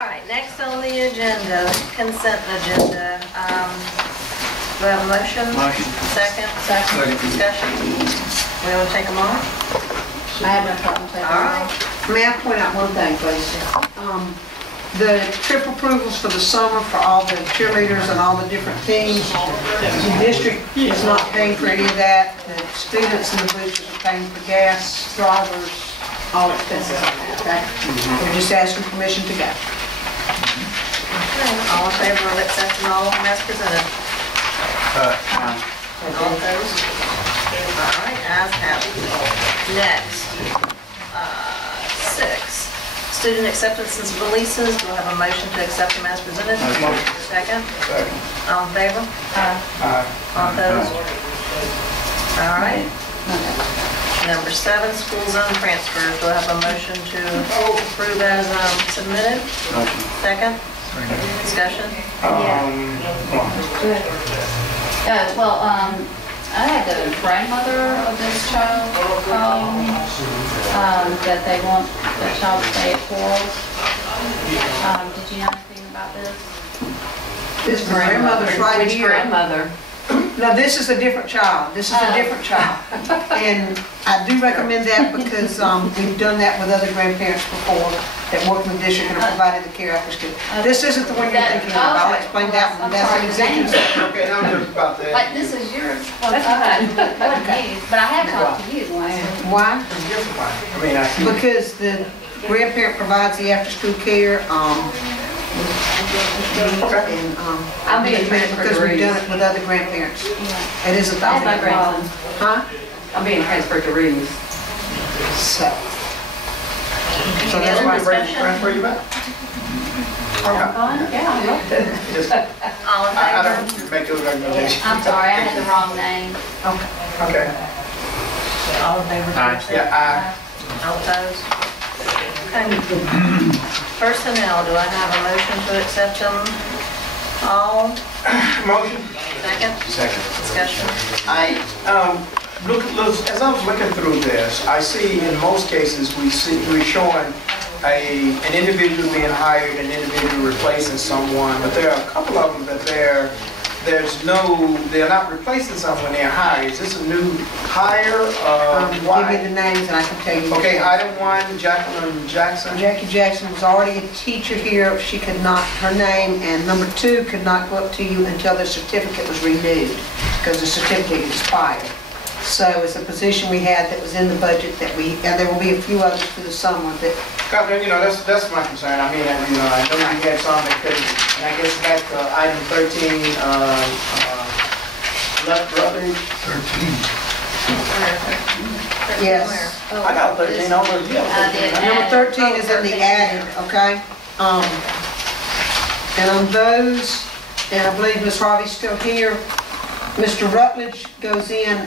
All right, next on the agenda, consent agenda. Do we have a motion? Motion. Second? Second. Discussion? We want to take them all? I have no problem taking All it right. off. May I point out one thing, please? The trip approvals for the summer for all the cheerleaders and all the different teams, the district is not paying for any of that. The students and the boosters are paying for gas, drivers, all expenses on that, okay? We're just asking permission to go. Okay, all in favor of accepting all of them as presented? All opposed? All right, ayes have it. Next, 6, student acceptances releases. Do I have a motion to accept them as presented? Motion. Second? Second. All in favor? Aye. All opposed? All right. Number 7, school zone transfers. Do I have a motion to approve as submitted? Motion. Second? Discussion? I had the grandmother of this child call that they want the child to stay at Quarles. Did you know anything about this? This grandmother's right Which here. grandmother? No, this is a different child. This is a different child. And I do recommend that because we've done that with other grandparents before that work in the district and have provided the care after school. This isn't the one you're thinking of. I'll explain that one. That's an executive session. Okay, now I'm just about that. Like, this is yours. That's fine. But I have talked to you once. Why? I mean, I see. Because the grandparent provides the after-school care. And, I'm being transferred because to we've done Reeves. it with other grandparents. It is That's my $1,000. grandson. Huh? I'm being transferred to Reeves. So Any that's other why discussion? Transfer you back? Yeah. Just, All in I favor? don't make those recommendations. I'm sorry, I had the wrong name. Okay. Okay. All in favor? Yeah, All opposed? Okay. Personnel, do I have a motion to accept them all? motion. Second? Second. Discussion? As I was looking through this, I see in most cases we're showing an individual being hired, an individual replacing someone, but there are a couple of them that they're not replacing someone they're hired. Is this a new hire? Give Why? me the names and I can tell you. Okay, item 1, Jacqueline Jackson. Jackie Jackson was already a teacher here. She could not, her name, and number 2 could not go up to you until the certificate was renewed because the certificate expired. So it's a position we had that was in the budget that and there will be a few others for the summer that, That's my concern. I mean, I know you had some that couldn't, and I guess back to item 13, left Rutledge. 13. yes. I got 13 over here. Number 13 is in the added, okay? And on those, and I believe Ms. Harvey's still here, Mr. Rutledge goes in,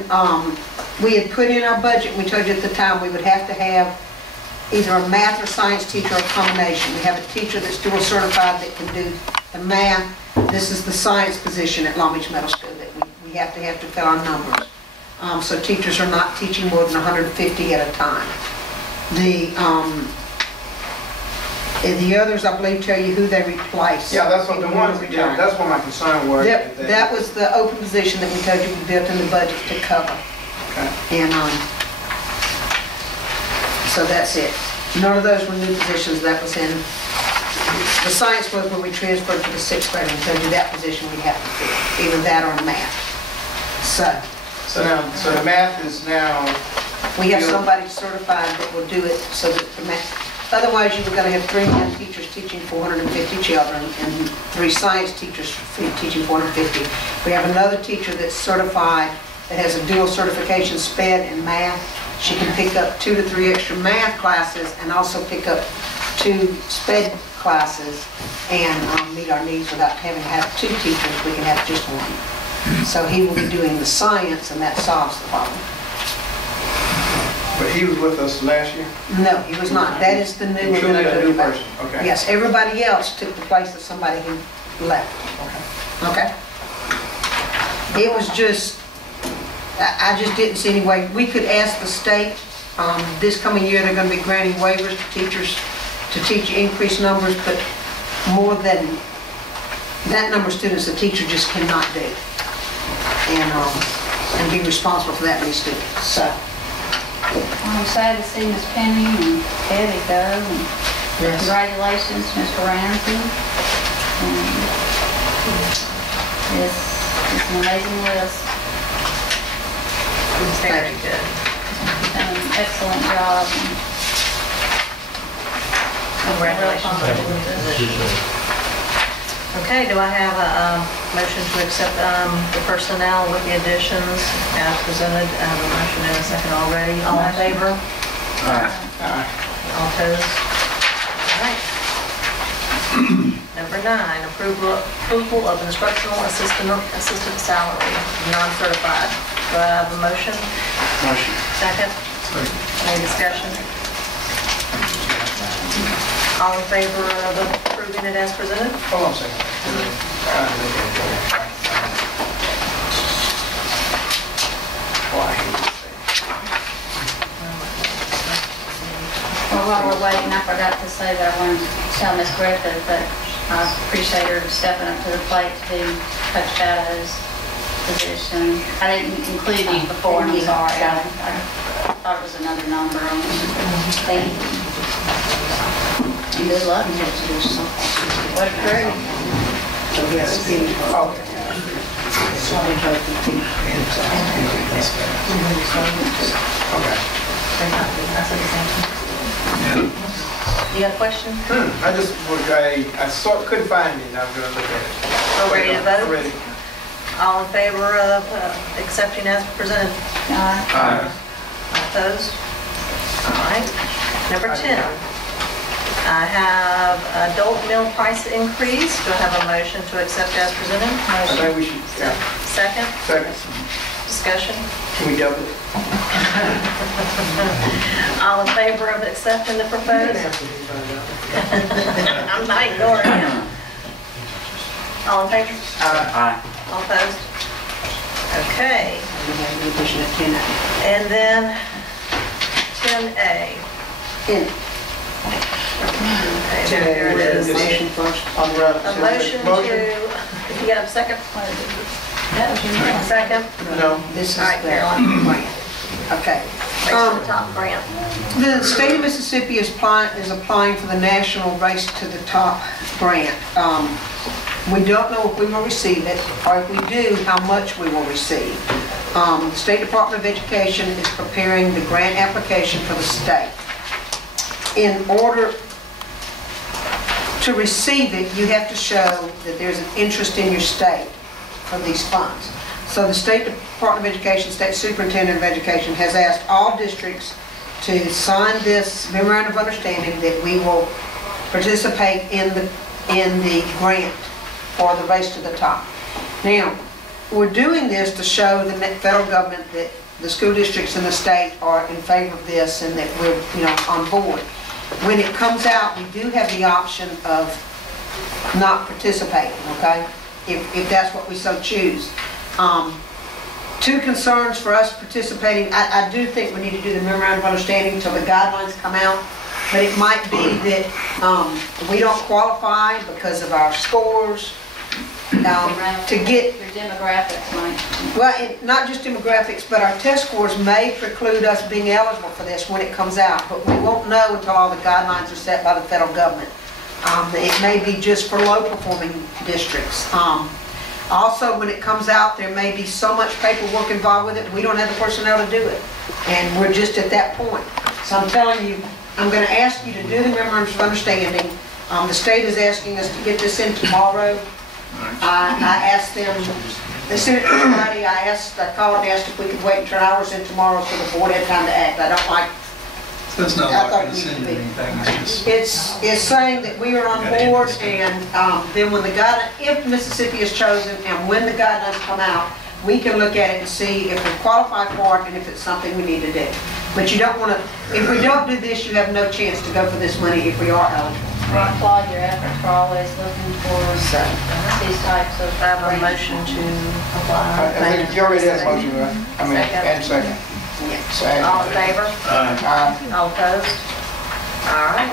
we had put in our budget, we told you at the time we would have to have either a math or science teacher or a combination. We have a teacher that's dual certified that can do the math. This is the science position at Long Beach Middle School that we have to fill our numbers. So teachers are not teaching more than 150 at a time. The others, I believe, tell you who they replace. Yeah, that's what the ones, yeah, that's what my concern was. That was the open position that we told you we built in the budget to cover. Okay. And so that's it. None of those were new positions. That was in, the science was when we transferred to the 6th grade and told you that position we have to fill, either that or math. So So the math is now, we have somebody certified that will do it so that the math, otherwise you were going to have 3 math teachers teaching 450 children and 3 science teachers teaching 450. We have another teacher that's certified that has a dual certification SPED and math. She can pick up 2 to 3 extra math classes and also pick up 2 SPED classes and meet our needs without having to have 2 teachers. We can have just 1. So he will be doing the science and that solves the problem. but he was with us last year? No, he was not. That is the new one Truly that I a told new you about. person, okay. Yes, everybody else took the place of somebody who left. Okay? It was just, I just didn't see any way. We could ask the state, this coming year, they're going to be granting waivers to teachers to teach increased numbers, but more than that number of students the teacher just cannot do. And be responsible for that many students, so. I'm sad to see Miss Penny and Debbie go, and congratulations, Mr. Ramsey. It's an amazing list. Very good. You've done an excellent job. Congratulations on the position. Okay, do I have a motion to accept the personnel with the additions as presented? I have a motion and a second already. All in favor? All opposed? All right. Number 9, approval of instructional assistant salary, non-certified. Do I have a motion? Motion. Second? Any discussion? All in favor of approving it as presented? Hold on a second. Well, while we're waiting, I forgot to say that I wanted to tell Miss Griffith that I appreciate her stepping up to the plate to do Coach Shadow's position. I didn't include you before, and I'm sorry. I thought it was another number on it. Thank you. And good luck. What a career. You got a question? I couldn't find it, I'm gonna look at it. So ready to vote? Ready. All in favor of accepting as presented? Aye. Opposed? All right. Number 10, I have adult meal price increase. Do I have a motion to accept as presented? I think we should, yeah. Second? Second. Discussion? Can we double it? All in favor of accepting the proposed? I'm not ignoring him. All in favor? Aye. All opposed? Okay. And then 10A. Okay, there it is. Motion first. A motion to, if you got a second? Second? No. This is All right, the Caroline. grant. Okay. Race to the Top grant. The state of Mississippi is applying for the National Race to the Top grant. We don't know if we will receive it, or if we do, how much we will receive. The State Department of Education is preparing the grant application for the state. In order to receive it, you have to show that there's an interest in your state for these funds. So the State Department of Education, State Superintendent of Education has asked all districts to sign this memorandum of understanding that we will participate in the grant for the Race to the Top. Now, we're doing this to show the federal government that the school districts in the state are in favor of this and that we're, on board. When it comes out, we do have the option of not participating, okay? If that's what we so choose. Two concerns for us participating, I do think we need to do the memorandum of understanding until the guidelines come out, but it might be that we don't qualify because of our scores. To get, Your demographics might. well, not just demographics, but our test scores may preclude us being eligible for this when it comes out, but we won't know until all the guidelines are set by the federal government. It may be just for low-performing districts. Also, when it comes out, there may be so much paperwork involved with it, we don't have the personnel to do it. And we're just at that point. So I'm telling you, I'm going to ask you to do the memorandum of understanding. The state is asking us to get this in tomorrow. I asked them, as soon as Friday, I called and asked if we could wait and turn ours in tomorrow so the board had time to act. I don't like. So it's not like rescinding anything, it's just... It's saying that we are on board, and then when if Mississippi is chosen and when the guidelines come out, we can look at it and see if we qualify for it and if it's something we need to do. But you don't want to, if we don't do this, you have no chance to go for this money if we are eligible. I applaud your efforts for always looking for these types of. I have a motion to apply. I think you already have a motion, right? I mean, and second. All in favor? Aye. All opposed? All right.